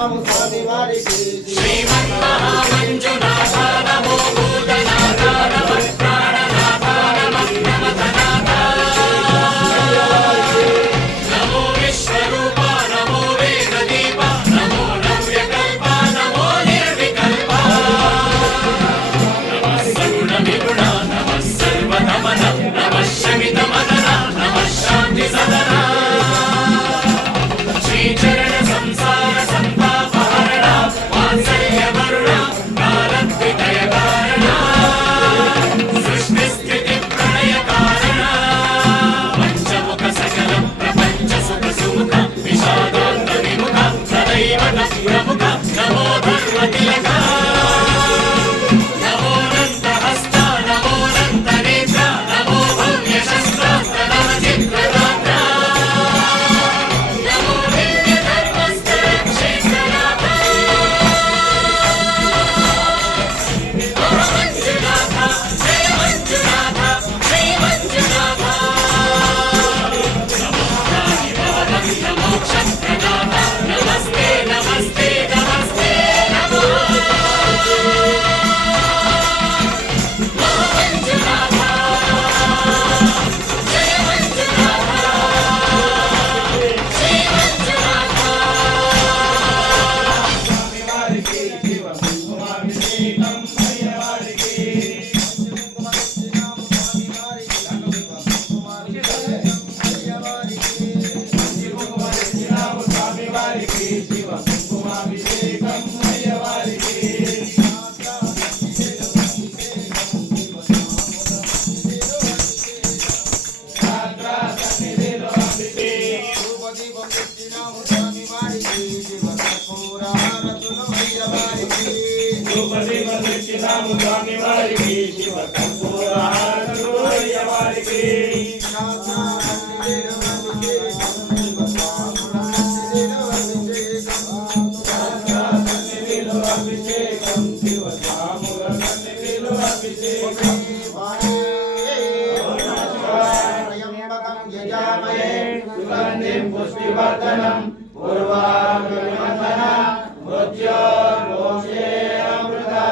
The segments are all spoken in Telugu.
स्वामी वारिकी श्रीमन्महामञ्जुनाथ नमो भूतनाथ नमः प्राणनाथ नमः नमः नमो विश्वरूप नमो वेददीप नमो नव्यकल्प नमो निर्विकल्प नमः सगुणविगुण नमः सर्वदमन नमः शमितमदन नमः शान्तिसदन श्रीचरण संसार प्रमुख नमो धर्मतिलक नमो नन्तहस्त नमो नन्तनेत्र नमो भव्यशस्त्रास्त्र नमः चित्रगात्र नमो दिव्यधर्मस्त्र क्षेत्रनाथ मंजुनाथ जय मंजुनाथ श्री मंजुनाथ नमो क्षत्रनाथ नमस्ते नमस्ते नमस्ते नमो मंजुनाथ जय मंजुनाथ श्री मंजुनाथ स्वामी वारिकी शिव कुमाभिषेकं वारिकी स्वामी वारिकी शिव कुमाभिषेकं वारिकी स्वामी वारिकी शिव कर्पूरारतु वारिकी अभिषेकं शिव सामुरसन्निधिलो अभिषेकं त्र्यम्बकं यजामहे सुगन्धिं पुष्टिवर्धनं पूर्वारुकमण्डना मृत्योर्मोक्षे अमृता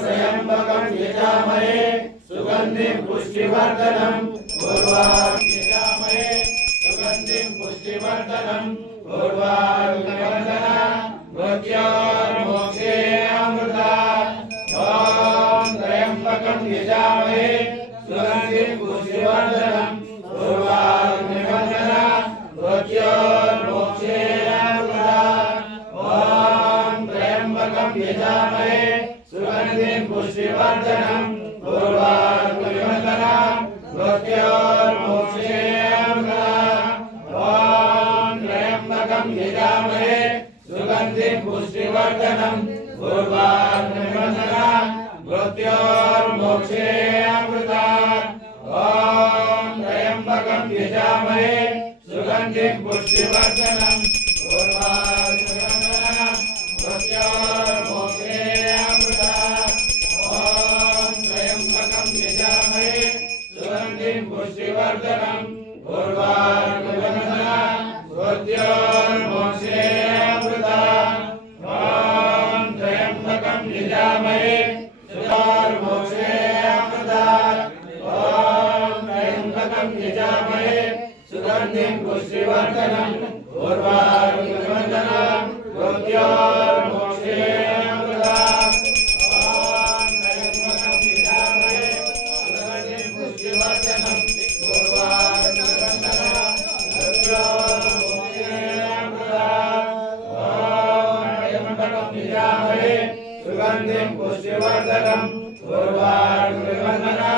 त्र्यम्बकं यजामहे सुगन्धिं पुष्टिवर्धनं पूर्वारुकमण्डना सुगन्धिं पुष्टिवर्धनं पूर्वारुकमण्डना मृत्योर्मोक्षे अमृता ॐ त्र्यम्बकं यजामहे सुगन्धिं पुष्टिवर्धनं पूर्वारुकमण्डना मृत्योर्मोक्षे अमृता ॐ त्र्यम्बकं यजामहे सुगन्धिं पुष्टिवर्धनं पूर्वारुकमण्डना मृत्योर्मोक्षे अमृता ॐ त्र्यम्बकं यजामहे सुगन्धिं पुष्टिवर्धनं पूर्वारुकमण्डना मृत्योर्मोक्षे अमृता ॐ त्र्यम्बकं यजामहे सुगन्धिं पुष्टिवर्धनं पूर्वारुकमण्डना मृत्योर्मोक्षे अमृता ॐ त्र्यम्बकं यजामहे सुगन्धिं पुष्टिवर्धनं पूर्वारुकमण्डना मृत्योर्मोक्षे अमृता ॐ त्र्यम्बकं यजामहे सुगन्धिं अमृता ॐ त्र्यम्बकं यजामहे सुगन्धिं पुष्टिवर्धनं पूर्वारुकमण्डना मृत्योर्मोक्षे अमृता ॐ त्र्यम्बकं यजामहे सुगन्धिं पुष्टिवर्धनं पूर्वारुकमण्डना मृत्योर्मोक्षे अमृता ॐ त्र्यम्बकं यजामहे सुगन्धिं पुष्टिवर्धनं पूर्वारुकमण्डना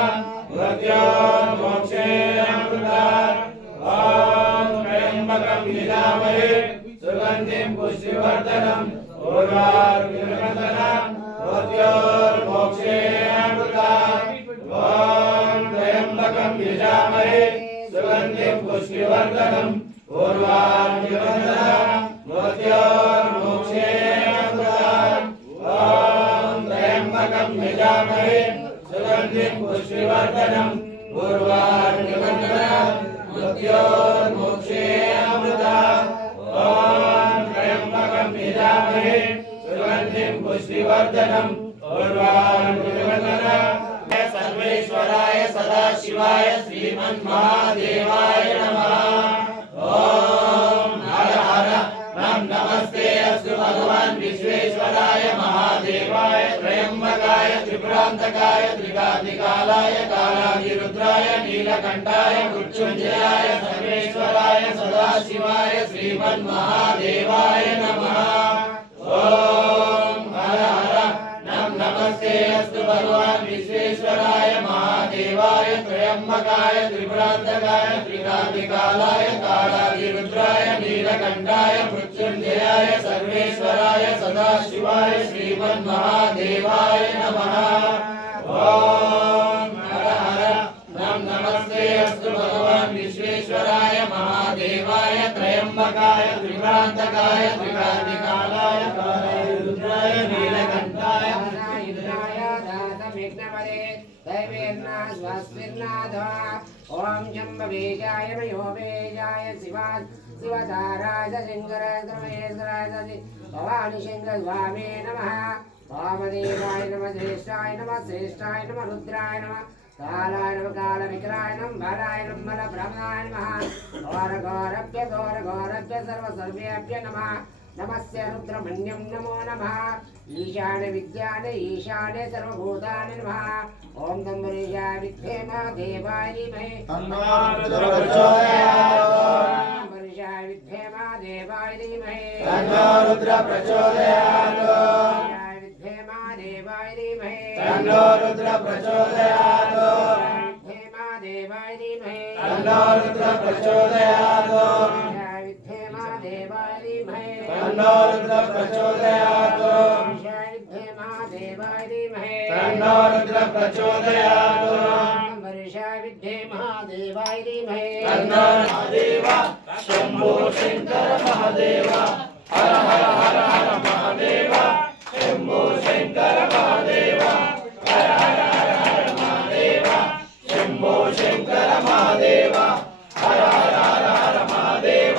मृत्योर्मोक्षे अमृता ॐ त्र्यम्बकं यजामहे सुगन्धिं पुष्टिवर्धनं पूर्वारुकमण्डना मृत्योर्मोक्षे अमृता ॐ त्र्यम्बकं यजामहे सुगन्धिं पुष्टिवर्धनं पूर्वारुकमण्डना मृत्योर्मोक्षे अमृता ॐ त्र्यम्बकं यजामहे सुगन्धिं पुष्टिवर्धनं पूर्वारुकमण्डना मृत्योर्मोक्षे अमृता ॐ पुष्टिवर्धनम् सर्वेश्वराय सदाशिवाय श्रीमन्महादेवाय नमः। ओम हर हर नमस्ते अस्तु भगवान् विश्वेश्वराय महादेवाय त्र्यंबकाय त्रिपुरान्तकाय त्रिकालाय कालागिरुद्राय नीलकण्ठाय मृत्युञ्जयाय सर्वेश्वराय सदाशिवाय श्रीमन्महादेवाय नमः। ओम हर हर नमस्ते अस्तु भगवान् विश्वेश्वराय महादेवाय त्र्यंबकाय त्रिपुरान्तकाय त्रिकालाय कालागिरुद्राय नीलकण्ठाय मृत्युञ्जयाय सर्वेश्वराय सदाशिवाय श्रीमन्महादेवाय नमः। ओम हर हर नमस्ते अस्तु भगवान् विश्वेश्वराय महादेवाय त्र्यंबकाय त्रिपुरान्तकाय त्रिकालाय कालागिरुद्राय नीलकण्ठाय ओम जम्बवेजाय मयोवेजाय शिवताराय शंकराय भवानी शंकर स्वामी नमः। वामदेवाय नमः श्रेष्ठाय नमः रुद्राय नमः कालाय नमः कालविक्राय नमः बलाय नमः बलभ्रमणाय नमः घोरघोरभ्य सर्वसर्वेभ्य नमः। नमस्य रुद्रमण्यं नमो नमः। ईशाने विद्याने ईशाने सर्वभूतानि नमः। ओम तंबुरीशाय विद्महे महादेवाय धीमहि तन्नो रुद्रः प्रचोदयात्। तंबुरीशाय विद्महे महादेवाय धीमहि तन्नो रुद्रः प्रचोदयात्। विद्महे महादेवाय धीमहि तन्नो रुद्रः प्रचोदयात्। विद्महे महादेवाय धीमहि तन्नो रुद्रः प्रचोदयात्। विद्महे महादेवाय धीमहि तन्नो रुद्रः प्रचोदयात्। विद्महे महादेवाय धीमहि तन्नो रुद्रः प्रचोदयात्। वर्षा विद्महे महादेवाय धीमहि तन्नो महादेव शंभो शंकर महादेव हर हर हर हर महादेव शंभो शंकर महादेव हर हर हर हर महादेव शंभो शंकर महादेव हर हर हर हर महादेव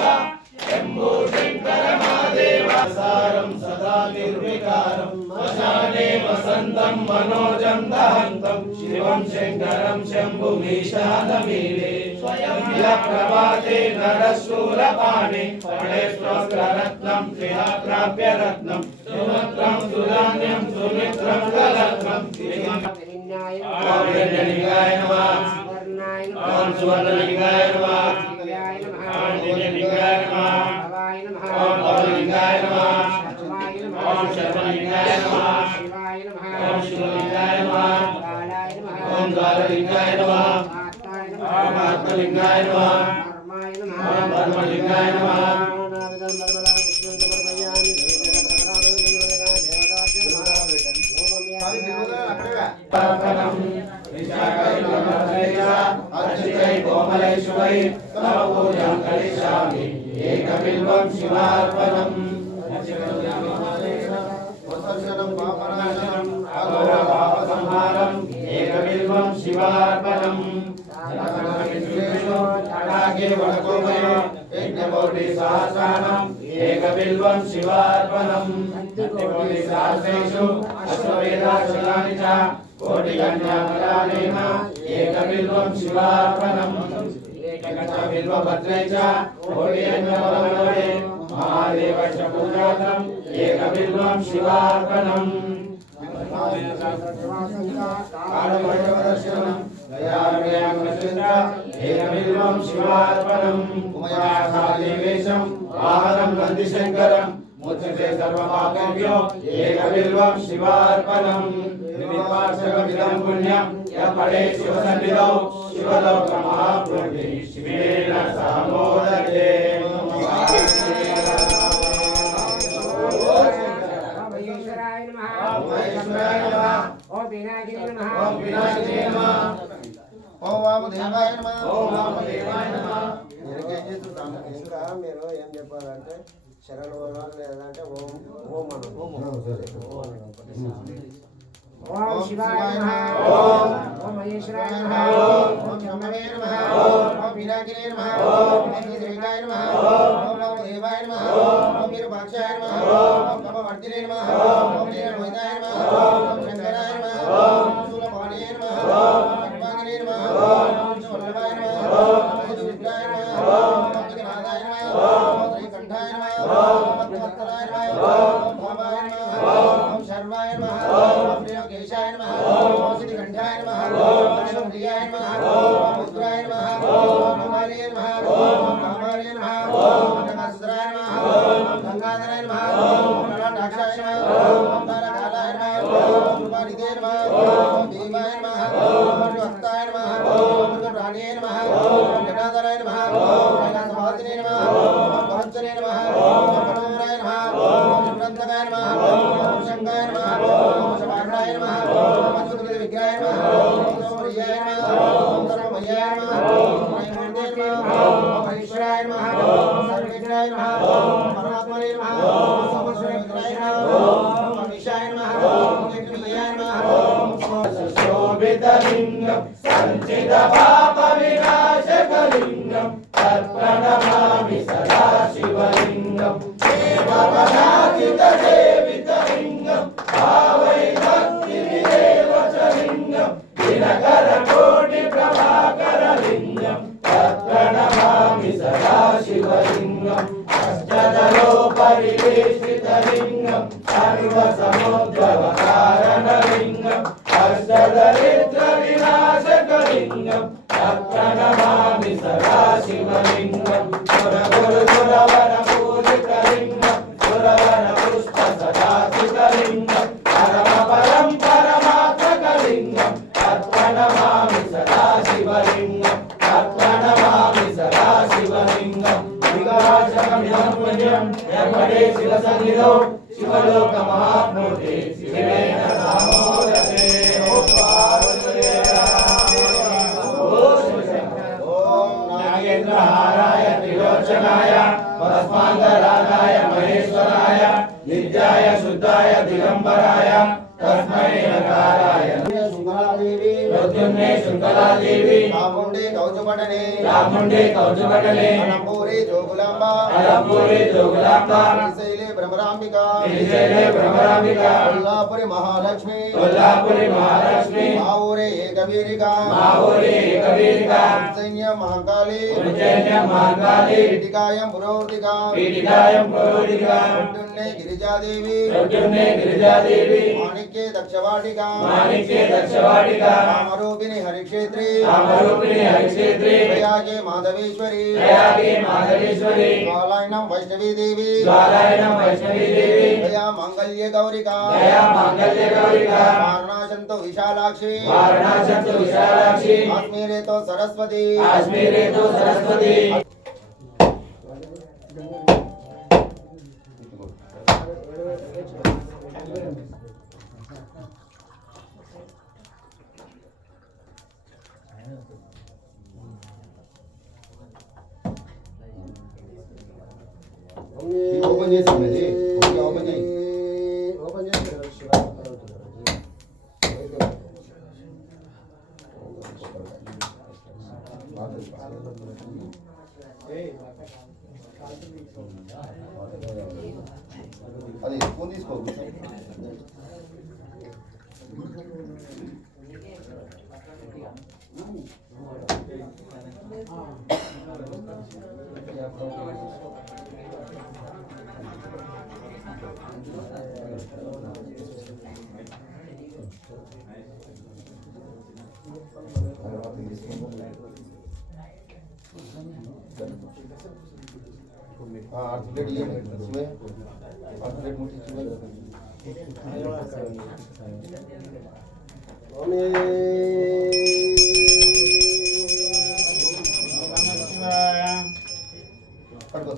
शंभो शंकर महादेव। सारं सदा निर्विकारं वशाने वसन्तं मनोजं दहन्तं शिवं शंकरं शम्भुमीशानमीडे स्वयं प्रभाते नरशूलपाणे पणे स्वस्त्ररत्नं त्रिहा प्राप्य रत्नं सुमत्रं सुधान्यं सुमित्रं कलत्रं ओम हिरण्यलिंगाय नमः। ओम सुवर्णलिंगाय नमः। ओम दिव्यलिंगाय नमः। ओम भवलिंगाय नमः। ओम शर्वलिंगाय नमः। ओम शिवलिंगाय नमः। ओम द्वारलिंगाय नमः। ओम आत्मलिंगाय नमः। ओम धर्मलिंगाय नमः। कोमलेश्वरै तव पूजां करिष्यामि एकबिल्वं शिवार्पणम्। अघोरपापसंहारम् एकबिल्वं शिवार्पणम्। तडागे वडकोमयो यज्ञकोटिसहस्राणाम् एकबिल्वं शिवार्पणम्। कोटिसहस्रेषु अश्वमेधाश्वलानि च कोटिकन्याफलानेन एकबिल्वं शिवार्पणम्। एकबिल्वभद्रे च कोटिकन्याफलमनवे महादेवस्य पूजार्थम् एकबिल्वं शिवार्पणम्। कालभैरवदर्शनम् एकबिल्वं शिवार्पणम्। उमयासादेवेशं वाहनं नन्दिशङ्करम् मुच्यते सर्वपापेभ्यो एकबिल्वं शिवार्पणम्। विपार्श्वकमिदं पुण्यं यः पठेत् शिवसन्निधौ शिवलोकमहाप्नुते शिवेन सह मोदते। ओम विनायकाय नमः। ओम वामदेवाय नमः। ओम वामदेवाय नमः। ఇంకా మీరు ఏం చెప్పాలంటే శరణు లేదంటే ఓం ఓం అను ओम शिवाय नमः। ओम महेश्वराय नमः। ओम शंभवे नमः। ओम विनायकाय नमः। ओम देवाय नमः। ओम वामदेवाय नमः। ओम विरूपाक्षाय नमः। ओम వర్ధినే నమః ఓం నీలమోహితాయ నమః ఓం శంకరాయ నమః ఓం శూలపాణియే నమః ఓం పద్మాంగినే నమః ఓం వల్లభాయ నమః ఓం విగ్రహాయ నమః ఓం పంకజనాథాయ నమః ఓం శ్రీకంఠాయ నమః ఓం పద్మవత్తరాయ నమః ఓం భామాయ నమః ఓం శర్వాయ నమః ఓం ప్రియకేశాయ నమః ఓం సిద్ధికంఠాయ నమః ఓం శంభ్రియాయ నమః ఓం ఉగ్రాయ నమః ఓం నమాలయ నమః ఓం కామాలయ నమః ఓం నమస్కారాయ నమః ఓం గంగాధరాయ నమః ఓం కటాక్షాయ నమః ఓం తారకాలాయ నమః ఓం కృపానిధే నమః ఓం భీమాయ నమః ఓం భక్తాయ నమః ఓం ప్రాణియే నమః ఓం జటాధరాయ నమః ఓం కైలాసవాసినే నమః ఓం భక్తనే నమః ఓం కమలాయ నమః ఓం వృందకాయ నమః ఓం శంకాయ నమః ఓం శవాహనాయ నమః ఓం అచ్యుత విగ్రహాయ నమః ఓం సూర్యాయ నమః ఓం సర్వమయాయ నమః ఓం మైమూర్తే నమః ఓం ఈశ్వరాయ నమః ఓం సర్వేశ్వరాయ నమః ఓం పరమాత్మనే నమః ఓం సమశ్వరాయ నమః ఓం అమిషాయ నమః ఓం యజ్ఞమయాయ నమః ఓం శోభితలింగం సంచిత పాప వినాశకలింగం తత్ప్రణమామి సదా శివలింగం దేవపదాచిత సేవితలింగం భావై భక్తి విదేవచలింగం దినకర కోటి ప్రభాకరలింగం తత్ప్రణమామి సదా శివలింగం అష్టదలో పరివేష్టితలింగం సర్వసముద్భవకారణలింగం అష్టదరిద్ర వినాశకలింగం తత్ప్రణమామి సదా శివలింగం సురవర పూజితలింగం సురవర పుష్ప సదాశివలింగం పరమ పరం పరమాత్మకలింగం తత్ప్రణమామి సదా శివలింగం తత్ప్రణమామి సదా శివలింగం వికాసకమిదం పుణ్యం యర్మడే శివ సన్నిధౌ శివలోక మహాత్మూర్తి శివేన సామోదతే ఓం పార్వతీ ఓం నాగేంద్రహారాయ త్రిలోచనాయ పరస్మాంగరాగాయ మహేశ్వరాయ నిత్యాయ శుద్ధాయ దిగంబరాయ తస్మై నకారాయ శృంగలాదేవి ప్రద్యుమ్నే శృంగలాదేవి చాముండే కౌచుపటనే చాముండే కౌచుపటలే అలంపూరి జోగులాంబ అలంపూరి జోగులాంబ శ్రీశైలే భ్రమరాంబిక శ్రీశైలే భ్రమరాంబిక కొల్లాపురి మహాలక్ష్మి కొల్లాపురి మహాలక్ష్మి మావూరే ఏకవీరిక మావూరి ఏకవీరిక ఉజ్జయిన్య మహాకాళి ఉజ్జయిన్య మహాకాళి పీఠికాయం పురోహితిక పీఠికాయం పురోహితిక ప్రద్యుమ్నే గిరిజాదేవి ప్రద్యుమ్నే గిరిజాదేవి మాణిక్యే దక్షవాటిక మాణిక్యే దక్షవాటిక కామరూపిణి హరిక్షేత్రి కామరూపిణి హరిక్షేత్రి ప్రయాగే మాధవేశ్వరి ప్రయాగే మాధవేశ్వరి కాలాయనం వైష్ణవీదేవి ద్వారాయణం వైష్ణవీదేవి దయా మాంగళ్య గౌరిక దయా మాంగళ్య గౌరిక వారణాసంతో విశాలాక్షి వారణాసంతు విశాలాక్షి కాశ్మీరేతో సరస్వతి కాశ్మీరేతు సరస్వతి ఓపెన్ చేసాం ఇది ఓపెన్ చేయి ఓపెన్ చేస్తారు అది ఫోన్ తీసుకో प्लेट ये इसमें 8 प्लेट मुट्ठी इसमें कट दो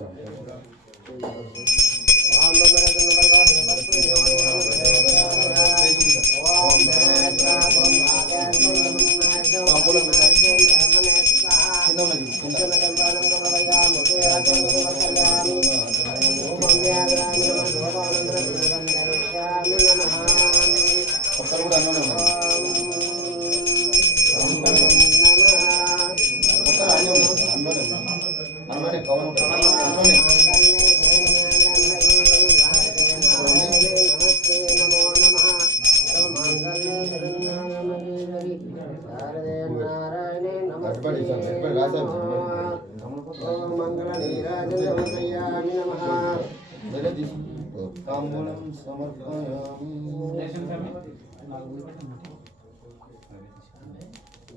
వేరే తీసుకో తాంబూలం సమర్పయామి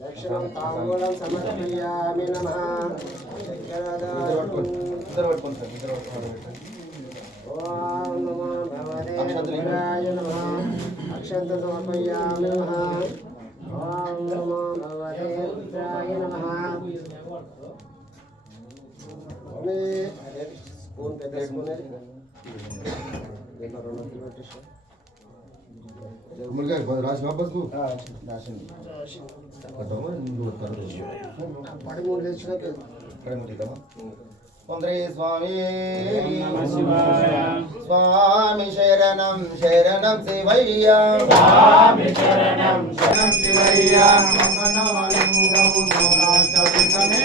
దక్షిణం తాంబూలం సమర్పయామి నమః. ఇద్దరు పట్టుకోండి సార్ ఇద్దరు పట్టుకోండి ఓం నమో భగవతే రుద్రాయ నమః. అక్షంత సమర్పయామి నమః. ఓం నమో భగవతే రుద్రాయ నమః. స్పూన్ పెద్ద స్పూన్ मुर्गा राज वापस को రాసింది बताओ इंदूर कर दो 13 తెచ్చినా खड़े मुझे दमा ओंद्रे स्वामी శివాయ स्वामी शरणं शरणं शिवయ్యా స్వామి శరణం శరణం శివయ్య मनोलिंगं मोनाष्टविकमे